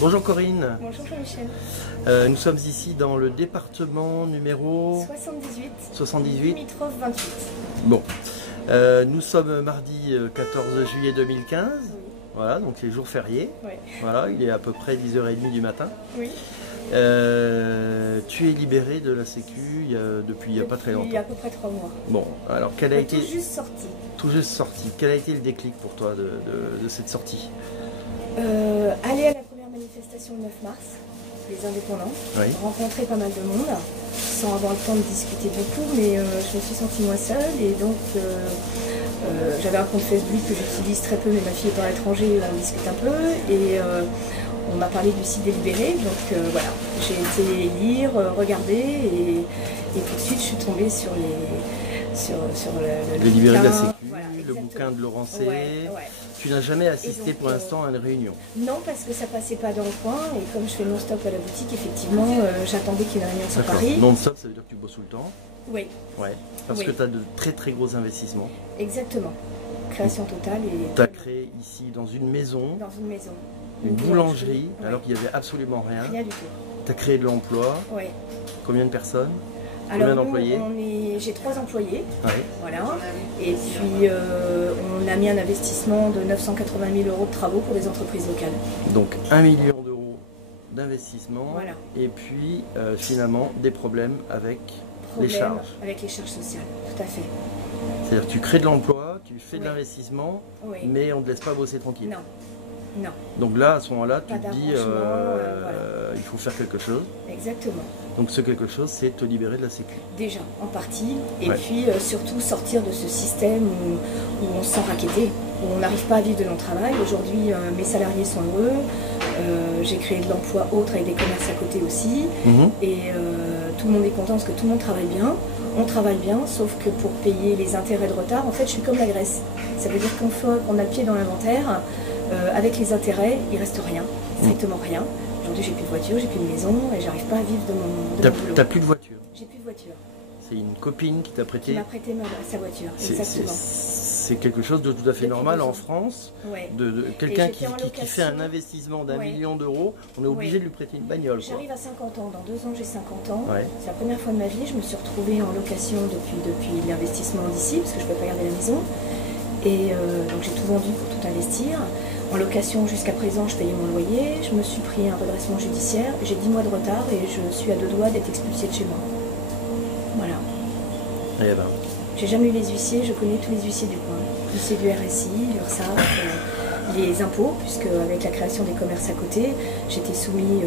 Bonjour Corinne. Bonjour Jean-Michel. Nous sommes ici dans le département numéro 78. Limitrophe 28. Bon, nous sommes mardi 14 juillet 2015. Oui. Voilà, donc les jours fériés. Oui. Voilà, il est à peu près 10h30 du matin. Oui. Tu es libéré de la Sécu depuis il n'y a pas très longtemps. Il y a à peu près 3 mois. Bon, alors quel a été... Tout juste sorti. Tout juste sorti. Quel a été le déclic pour toi de cette sortie? Aller à la première manifestation le 9 mars, les indépendants, oui. Rencontrer pas mal de monde, sans avoir le temps de discuter beaucoup, mais je me suis sentie moi seule et donc j'avais un compte Facebook que j'utilise très peu, mais ma fille étant à l'étranger, on discute un peu et on m'a parlé du site des Libérés, donc voilà, j'ai été lire, regarder et tout de suite je suis tombée sur les Libérés de la Sécu, voilà, le bouquin de Laurent C. Ouais. Tu n'as jamais assisté pour l'instant à une réunion? Non, parce que ça passait pas dans le coin et comme je fais non-stop à la boutique, effectivement, j'attendais qu'il y ait une réunion sur Paris. Non-stop, ça veut dire que tu bosses tout le temps? Oui. Ouais, parce que tu as de très très gros investissements. Exactement. Création totale. Et tu as créé ici dans une maison. Dans une maison. Une boulangerie, alors qu'il n'y avait absolument rien. Rien du tout. Tu as créé de l'emploi. Oui. Combien de personnes? Alors, combien d'employés? J'ai 3 employés. Ouais. Voilà. Et puis, on a mis un investissement de 980 000 € de travaux pour des entreprises locales. Donc, 1 million d'euros d'investissement. Voilà. Et puis, finalement, des problèmes avec les charges. Avec les charges sociales, tout à fait. C'est-à-dire que tu crées de l'emploi, tu fais de oui. l'investissement, oui. mais on ne te laisse pas bosser tranquille. Non. Non. Donc là, à ce moment-là, tu pas te dis, voilà. il faut faire quelque chose. Exactement. Donc ce quelque chose, c'est te libérer de la Sécu. Déjà, en partie. Et puis surtout sortir de ce système où on se sent racketté, où on n'arrive pas à vivre de notre travail. Aujourd'hui, mes salariés sont heureux. J'ai créé de l'emploi autre avec des commerces à côté aussi. Et tout le monde est content parce que tout le monde travaille bien. On travaille bien, sauf que pour payer les intérêts de retard, en fait, je suis comme la Grèce. Ça veut dire qu'on a le pied dans l'inventaire. Avec les intérêts, il ne reste rien, strictement rien. Aujourd'hui, j'ai plus de voiture, j'ai plus de maison et j'arrive pas à vivre de mon boulot. T'as plus de voiture? J'ai plus de voiture. C'est une copine qui t'a prêté? Qui m'a prêté sa voiture, exactement. C'est quelque chose de tout à fait normal en France. Ouais. De quelqu'un qui fait un investissement d'1 million d'euros, on est obligé de lui prêter une bagnole. J'arrive à 50 ans, dans 2 ans j'ai 50 ans. Ouais. C'est la première fois de ma vie, je me suis retrouvée en location depuis l'investissement d'ici, parce que je ne peux pas garder la maison. Et donc j'ai tout vendu pour tout investir. En location, jusqu'à présent, je payais mon loyer, je me suis pris un redressement judiciaire, j'ai 10 mois de retard et je suis à 2 doigts d'être expulsée de chez moi. Voilà. Et ben. J'ai jamais eu les huissiers, je connais tous les huissiers du coin. Huissiers du RSI, l'URSSAF, les impôts, puisque avec la création des commerces à côté, j'étais soumis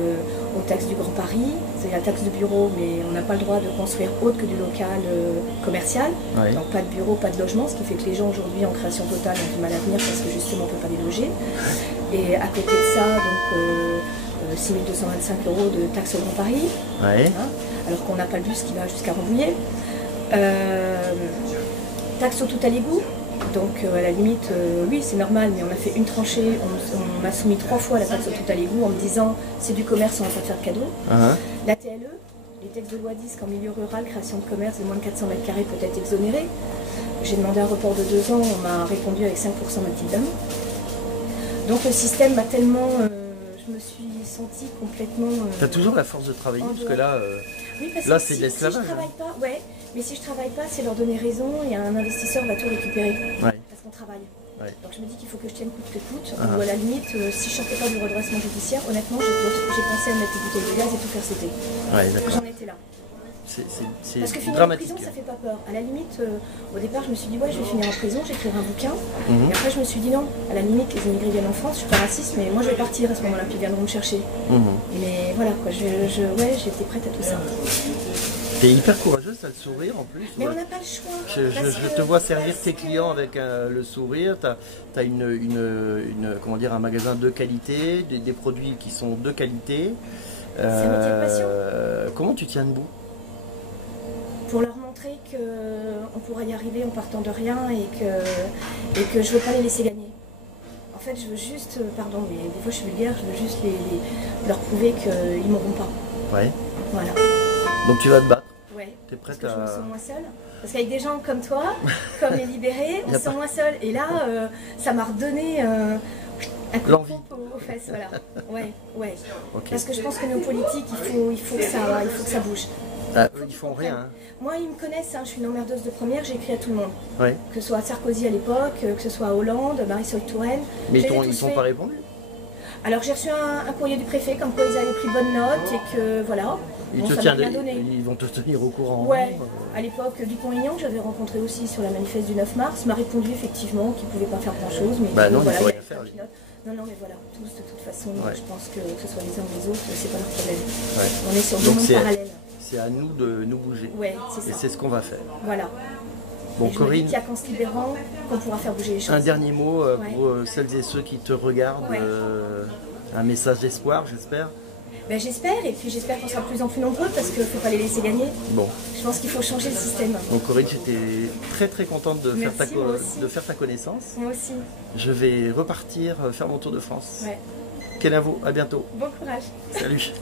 aux taxes du Grand Paris, c'est la taxe de bureau, mais on n'a pas le droit de construire autre que du local commercial, donc pas de bureau, pas de logement, ce qui fait que les gens aujourd'hui en création totale ont du mal à venir parce que justement on ne peut pas les loger. Et à côté de ça, donc 6 225 € de taxe au Grand Paris, alors qu'on n'a pas le bus qui va jusqu'à Rambouillet. Taxe au tout à l'égout. Donc à la limite, oui c'est normal, mais on a fait une tranchée, on m'a soumis 3 fois la taxe au tout à l'égout en me disant c'est du commerce, on ne va pas te faire de cadeau. La TLE, les textes de loi disent qu'en milieu rural, création de commerce de moins de 400 mètres carrés peut être exonérée. J'ai demandé un report de 2 ans, on m'a répondu avec 5% ma petite dame. Donc le système m'a tellement... je me suis sentie complètement... Tu as toujours la force de travailler, parce que là, oui, parce là que c'est de si je travaille pas, mais si je travaille pas, c'est leur donner raison et un investisseur va tout récupérer. Parce qu'on travaille. Donc je me dis qu'il faut que je tienne coûte que coûte. Ou à la limite, si je ne sortais pas du redressement judiciaire, honnêtement, j'ai pensé à mettre des bouteilles de gaz et tout faire sauter. J'en étais là. Parce que finir dramatique. En prison, ça fait pas peur. À la limite, au départ, je me suis dit, je vais finir en prison, j'écrirai un bouquin. Et après, je me suis dit, non, à la limite, les immigrés viennent en France, je suis pas raciste, mais moi, je vais partir à ce moment-là, puis ils viendront me chercher. Mais voilà, quoi, j'étais prête à tout ça. T'es hyper courageuse, t'as le sourire en plus. Mais on n'a pas le choix. Je te vois servir tes clients avec le sourire, t'as comment dire, un magasin de qualité, des produits qui sont de qualité. C'est un métier de passion. Comment tu tiens debout? Pour leur montrer qu'on pourra y arriver en partant de rien et que je ne veux pas les laisser gagner. En fait, je veux juste, pardon, mais des fois je suis vulgaire, je veux juste leur prouver qu'ils ne m'auront pas. Ouais. Voilà. Donc tu vas te battre? Ouais. T'es prête parce que je me sens moins seule. Parce qu'avec des gens comme toi, comme les libérés, on se sent moins seul. Et là, ça m'a redonné Un coup de L'envie. pompe aux fesses, voilà. Ouais, ouais. Ok. Parce que je pense que nos politiques, il faut que ça bouge. Ah, eux, ils font rien. Hein. Moi, ils me connaissent, hein, je suis une emmerdeuse de première, j'écris à tout le monde. Ouais. Que ce soit Sarkozy à l'époque, que ce soit Hollande, Marisol Touraine. Mais ils t'ont pas répondu? Alors j'ai reçu un courrier du préfet comme quoi ils avaient pris bonne note et que voilà. Bon, ça m'a rien donné. Ils vont te tenir au courant. Ouais, à l'époque, Dupont-Aignan, que j'avais rencontré aussi sur la manifeste du 9 mars, m'a répondu effectivement qu'il ne pouvait pas faire grand-chose. Mais bah non, voilà, il faut rien faire. Non, non, mais voilà, tous de toute façon, Ouais. je pense que ce soit les uns ou les autres, c'est pas leur problème. Ouais. On est sur deux mondes parallèles. C'est à nous de nous bouger. Ouais, c'est ça. Et c'est ce qu'on va faire. Voilà. Bon, Corinne, il n'y a qu'en se libérant qu'on pourra faire bouger les choses. un dernier mot pour celles et ceux qui te regardent, un message d'espoir, j'espère. Ben, j'espère, et puis j'espère qu'on sera de plus en plus nombreux parce qu'il ne faut pas les laisser gagner. Bon. Je pense qu'il faut changer le système. Donc Corinne, j'étais très très contente de faire ta connaissance. Moi aussi. Je vais repartir faire mon tour de France. Ouais. Quelle info, à bientôt. Bon courage. Salut.